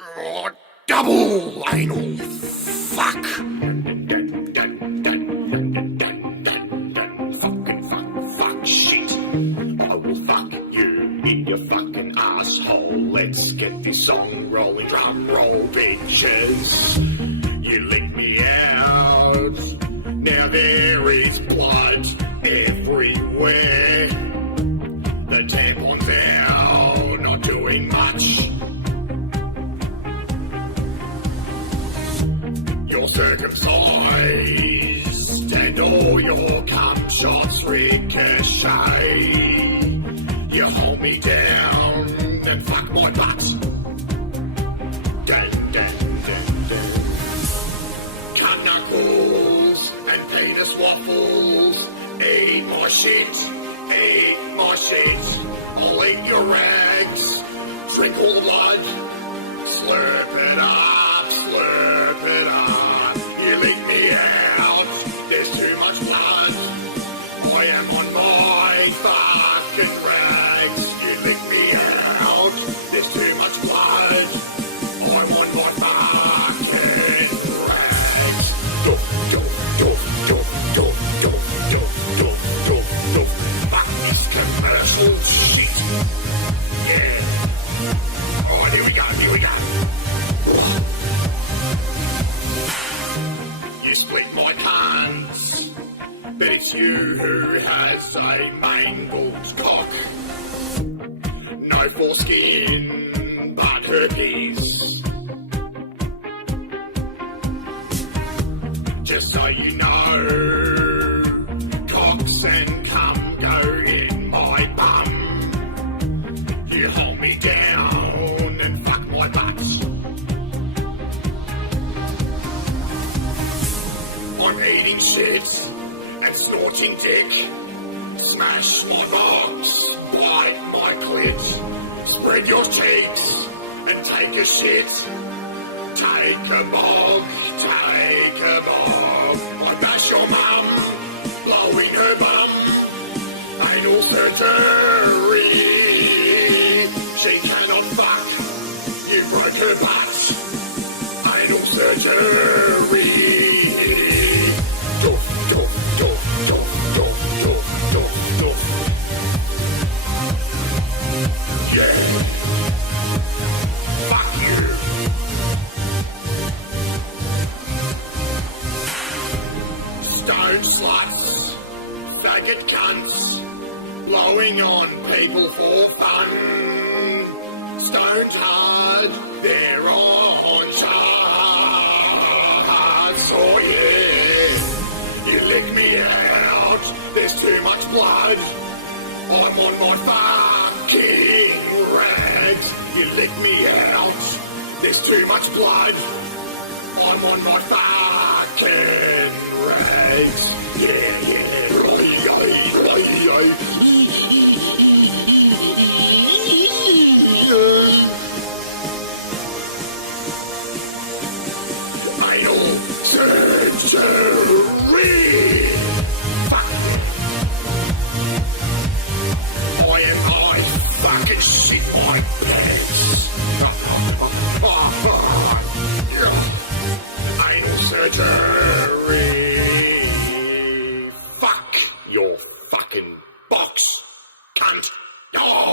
Oh, double anal fuck. Fuck shit. I will fuck you in your fucking asshole. Let's get this song rolling. Drum roll, bitches. You lick me out. Now there is blood everywhere. The tampon's out, not doing much. You're circumcised and all your cum shots ricochet. You hold me down and fuck my butt. Dun, dun, dun, dun. Cunt knuckles and penis waffles. Eat my shit, eat my shit. I'll eat your rags, drink all the blood. Slurp it up, slurp it up. You leak me out, there's too much blood. I am on my fucking rags. You leak me out, there's too much blood. I'm on my fucking rags. Doof, doof, doof, doof, doof, doof, doof, doof, doof, doof. Fuck this commercial shit. Yeah. Alright, here we go, here we go. You split my cunts, but it's you who has a mangled cock. No foreskin, but herpes. Just so you know, cocks and cum go in my bum. You hold me down and fuck my butt. I'm eating shit and snorting dick. Smash my box, bite my clit. Spread your cheeks and take a shit. Take a bog, take a bog. I bash your mum, blowing her bum. Anal surgery. She cannot fuck. You broke her butt. Anal surgery. Doof, doof, doof, doof, doof, doof, doof, doof. Yeah. Fuck you. Stone sluts, faggot cunts, blowing on people for fun. Stoned hard, they're on charts. Oh yeah, you lick me out, there's too much blood. I'm on my fucking rags. You lick me out, there's too much blood. I'm on my fucking rags. Yeah, yeah. Anal surgery. Fuck. I fucking shit my pants. Anal surgery. Fuck your fucking box, cunt. Oh.